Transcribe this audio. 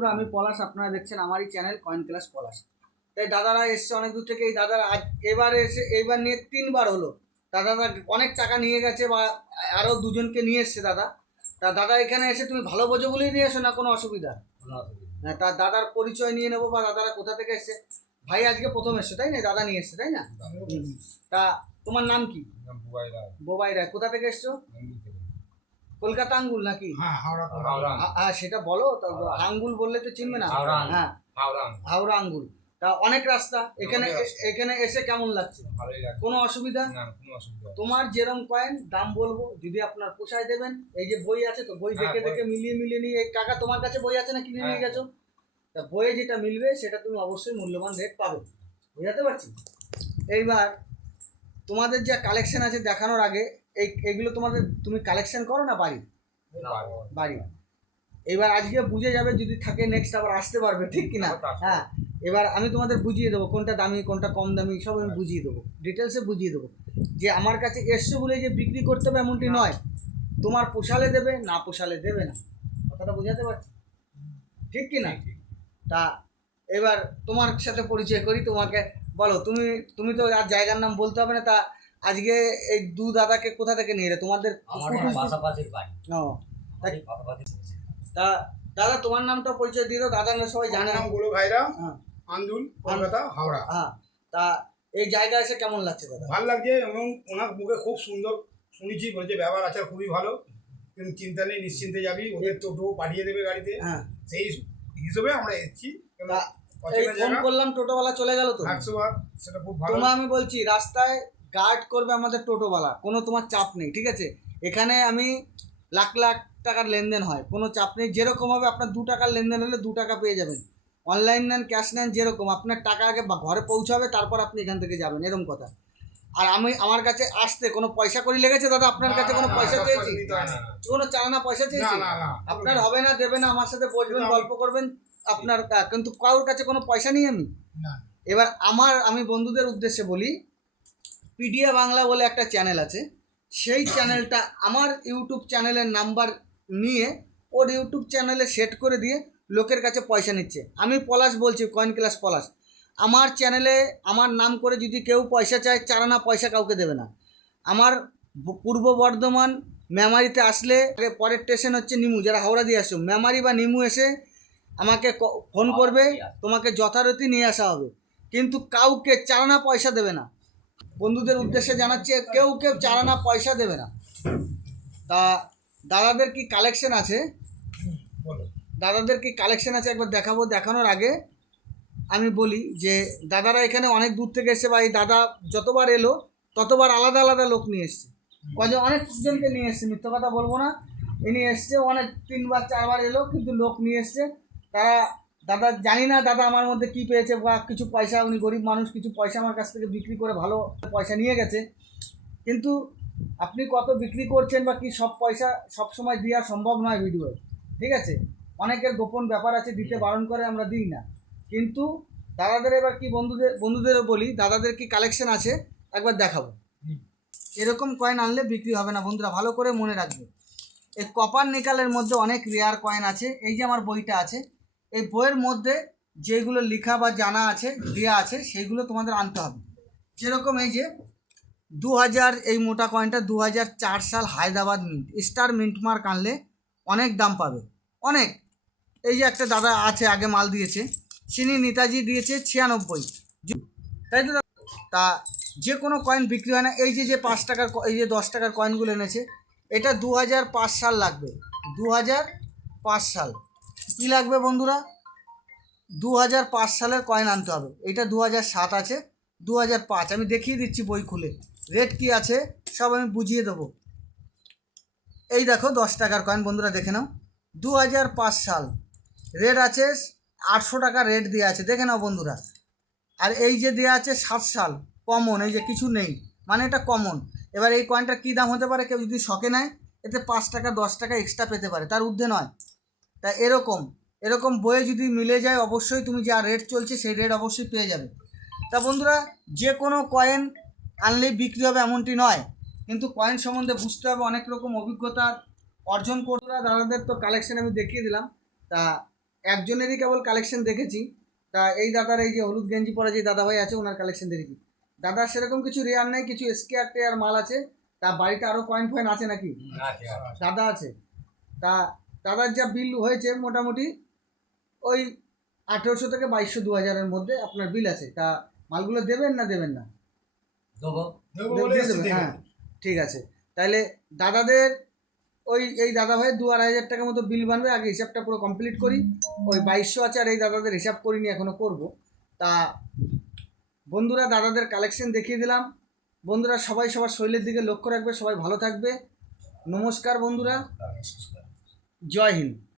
বন্ধুরা আমি পলাশ আপনারা দেখছেন আমারই চ্যানেল কয়েন ক্লাস পলাশ। তাই দাদারা এসছে অনেক দূর থেকে এই দাদারা আজ এবার এসে এইবার নিয়ে তিনবার হলো। দাদারা অনেক টাকা নিয়ে গেছে বা আরও দুজনকে নিয়ে এসছে দাদা। তা দাদা এখানে এসে তুমি ভালো বোঝো বলেই নিয়ে এসো না কোনো অসুবিধা? হ্যাঁ তা দাদার পরিচয় নিয়ে নেব বা দাদারা কোথা থেকে এসছে? ভাই আজকে প্রথম এসছে তাই না? দাদা নিয়ে এসছে তাই না? তা তোমার নাম কি? বোবাই রায়। কোথা থেকে এসছো? কলকাতা আঙ্গুল নাকি? হ্যাঁ হাওড়া সেটা বলো তো আঙ্গুল বললে তো চিনবে না। হাওড়া আঙ্গুল। হ্যাঁ। হাওড়া আঙ্গুল। তা অনেক রাস্তা এখানে এখানে এসে কেমন লাগছে? কোনো অসুবিধা? তোমার যেরম কয়েন দাম বলব যদি আপনার পোষায় দেবেন এই যে বই আছে তো বই হ্যাঁ, দেখে দেখে মিলিয়ে মিলিয়ে নিয়ে এই কাকা তোমার কাছে বই আছে না কিনে নিয়ে হ্যাঁ। গেছো? তা বইয়ে যেটা মিলবে সেটা তুমি অবশ্যই মূল্যবান রেট পাবে। বুঝাতে পারছি? এইবার তোমাদের যা কালেকশন আছে দেখানোর আগে এই এগুলো তোমাদের তুমি কালেকশন করো না বাড়ি? বাড়ি। এবার আজকে বুঝে যাবে যদি থাকে নেক্সট আবার আসতে পারবে ঠিক কি না হ্যাঁ। এবার আমি তোমাদের বুঝিয়ে দেবো কোনটা দামি কোনটা কম দামি সব আমি বুঝিয়ে দেবো। ডিটেলসে বুঝিয়ে দেবো। যে আমার কাছে এসছো বলে যে বিক্রি করতে হবে এমনটি নয়। তোমার পোষালে দেবে না পোষালে দেবে না। কথাটা বোঝাতে পারছি? ঠিক কি না তা এবার তোমার সাথে পরিচয় করি তোমাকে বলো তুমি তুমি তো আর জায়গার নাম বলতে হবে না তা আজকে এই দু দাদাকে কোথা থেকে নিয়ে এলে? তোমাদের আমার কুটুম- পাশাপাশির বাড়ি। ও তা দাদা তোমার নামটা পরিচয় দিয়ে দাও দাদা না সবাই জানে। নাম গোলো ভাইরা হ্যাঁ। আন্দুল কলকাতা হাওড়া। হ্যাঁ তা এই জায়গা এসে কেমন লাগছে দাদা? ভালো লাগছে এবং ওনার মুখে খুব সুন্দর শুনেছি বলছে ব্যবহার আচার খুবই ভালো। কিন্তু চিন্তা নেই নিশ্চিন্তে যাবি ওদের টোটো পাঠিয়ে দেবে গাড়িতে। হ্যাঁ। সেই হিসেবে আমরা এসেছি। ফোন করলাম টোটোওয়ালা চলে গেল তো? একশো বার সেটা খুব ভালো। তোমার আমি বলছি রাস্তায় গার্ড করবে আমাদের টোটোওয়ালা কোনো তোমার চাপ নেই ঠিক আছে? এখানে আমি লাখ লাখ টাকার লেনদেন হয় কোনো চাপ নেই যেরকম হবে আপনার দু টাকার লেনদেন হলে দু টাকা পেয়ে যাবেন। অনলাইন নেন ক্যাশ নেন যেরকম আপনার টাকা আগে বা- ঘরে পৌঁছাবে তারপর আপনি এখান থেকে যাবেন এরকম কথা। আর আমি আমার কাছে আসতে কোনো পয়সা করি লেগেছে দাদা? আপনার কাছে কোনো পয়সা চেয়েছি? কোনো চালানা পয়সা চেয়েছি? আপনার হবে না দেবে না আমার সাথে বসবেন গল্প করবেন আপনার কিন্তু কারোর কাছে কোনো পয়সা নেই আমি? এবার আমার আমি বন্ধুদের উদ্দেশ্যে বলি পিডিয়া বাংলা বলে একটা চ্যানেল আছে। সেই চ্যানেলটা আমার ইউটিউব চ্যানেলের নাম্বার নিয়ে ওর ইউটিউব চ্যানেলে সেট করে দিয়ে লোকের কাছে পয়সা নিচ্ছে। আমি পলাশ বলছি কয়েন ক্লাস পলাশ। আমার চ্যানেলে আমার নাম করে যদি কেউ পয়সা চায় চারানা পয়সা কাউকে দেবে না। আমার পূর্ব বর্ধমান মেমারিতে আসলে পরের স্টেশন হচ্ছে নিমু যারা হাওড়া দিয়ে আসো। মেমারি বা নিমু এসে আমাকে ক- ফোন করবে তোমাকে যথারীতি নিয়ে আসা হবে। কিন্তু কাউকে চারানা পয়সা দেবে না। বন্ধুদের উদ্দেশ্যে জানাচ্ছি, কেউ কেউ চারানা পয়সা দেবে না। তা দাদাদের কি কালেকশন আছে? দাদাদের কি কালেকশন আছে একবার দেখাবো, দেখানোর আগে আমি বলি যে, দাদারা এখানে অনেক দূর থেকে এসে বা এই দাদা যতবার এলো, ততবার আলাদা আলাদা লোক নিয়ে এসছে। কজন অনেকজনকে নিয়ে এসছে, মিথ্য কথা বলব না। ইনি এসছে, অনেক তিনবার, চারবার এলো, কিন্তু লোক নিয়ে এসছে। তারা দাদা জানি না, দাদা আমার মধ্যে কি পেয়েছে বা কিছু পয়সা, উনি গরিব মানুষ, কিছু পয়সা আমার কাছ থেকে বিক্রি করে ভালো পয়সা নিয়ে গেছে। কিন্তু আপনি কত বিক্রি করছেন বা কি সব পয়সা সব সময় দেওয়া সম্ভব নয় ভিডিওয়ে ঠিক আছে? অনেকের গোপন ব্যাপার আছে, দিতে বারণ করে আমরা দিই না। কিন্তু দাদাদের এবার কি বন্ধুদের, বন্ধুদেরও বলি, দাদাদের কি কালেকশন আছে? একবার দেখাবো। এরকম কয়েন আনলে বিক্রি হবে না, বন্ধুরা, ভালো করে মনে রাখবে। এই কপার নিকালের মধ্যে অনেক রেয়ার কয়েন আছে, এই যে আমার বইটা আছে এই বইয়ের মধ্যে যেগুলো লেখা বা জানা আছে দেওয়া আছে, সেইগুলো তোমাদের আনতে হবে। যেরকম এই যে দু হাজার এই মোটা কয়েনটা দু হাজার চার সাল Hyderabad mint star mint mark আনলে অনেক দাম পাবে। অনেক। এই যে একটা দাদা আছে, আগে মাল দিয়েছে, চিনি নেতাজি দিয়েছে ছিয়ানব্বই। তাই তো? তা যে কোনো কয়েন বিক্রি হয় না। এই যে যে পাঁচ টাকার এই যে দশ টাকার কয়েনগুলো এনেছে, এটা দু হাজার পাঁচ সাল লাগবে। দু হাজার পাঁচ সাল। কী লাগবে বন্ধুরা? দু হাজার পাঁচ সালের কয়েন আনতে হবে। এটা দু হাজার সাত আছে দু হাজার পাঁচ। আমি দেখিয়ে দিচ্ছি বই খুলে। রেট কি আছে, সব আমি বুঝিয়ে দেবো। এই দেখো, দশ টাকার কয়েন বন্ধুরা দেখে নাও। দু হাজার পাঁচ সাল। রেট আছে, আটশো টাকা রেট দেওয়া আছে। দেখে নাও বন্ধুরা। আর এই যে দেওয়া আছে সাত সাল কমন এই যে কিছু নেই মানে এটা কমন এবার এই কয়েনটা কী দাম হতে পারে, কেউ যদি শখে নেয়, এতে পাঁচ টাকা, দশ টাকা এক্সট্রা পেতে পারে। তার ঊর্ধ্বে নয়। তা এরকম এরকম বইয়ে যদি মিলে যায় অবশ্যই তুমি যা রেট চলছে সেই রেট অবশ্যই পেয়ে যাবে। তা বন্ধুরা যে কোনো কয়েন আনলেই বিক্রি হবে এমনটি নয়। কিন্তু কয়েন সম্বন্ধে বুঝতে হবে অনেক রকম অভিজ্ঞতা অর্জন করতে দাদাদের তো কালেকশন আমি দেখিয়ে দিলাম। তা একজনেরই কেবল কালেকশন দেখেছি। তা এই দাদার এই যে হলুদ গেঞ্জি পরা যে দাদাভাই আছে ওনার কালেকশন দেখেছি। দাদার সেরকম কিছু রেয়ার নেই কিছু স্কেয়ার টেয়ার মাল আছে। তা বাড়িতে আরও কয়েন ফয়েন আছে নাকি। দাদা আছে। তা দাদার যা বিল হয়েছে মোটামুটি ওই আঠেরোশো থেকে বাইশশো দু হাজারের মধ্যে আপনার বিল আছে। তা মালগুলো দেবেন না দেবেন না? হ্যাঁ ঠিক আছে। তাহলে দাদাদের ওই এই দাদা ভাই দু আড়াই হাজার টাকার মতো বিল বানবে আগে হিসাবটা পুরো কমপ্লিট করি। ওই বাইশশো আছে আর এই দাদাদের হিসাব করিনি এখনও করব। তা বন্ধুরা দাদাদের কালেকশন দেখিয়ে দিলাম। বন্ধুরা সবাই সবার শরীরের দিকে লক্ষ্য রাখবে সবাই ভালো থাকবে। নমস্কার বন্ধুরা। জয় হিন্দ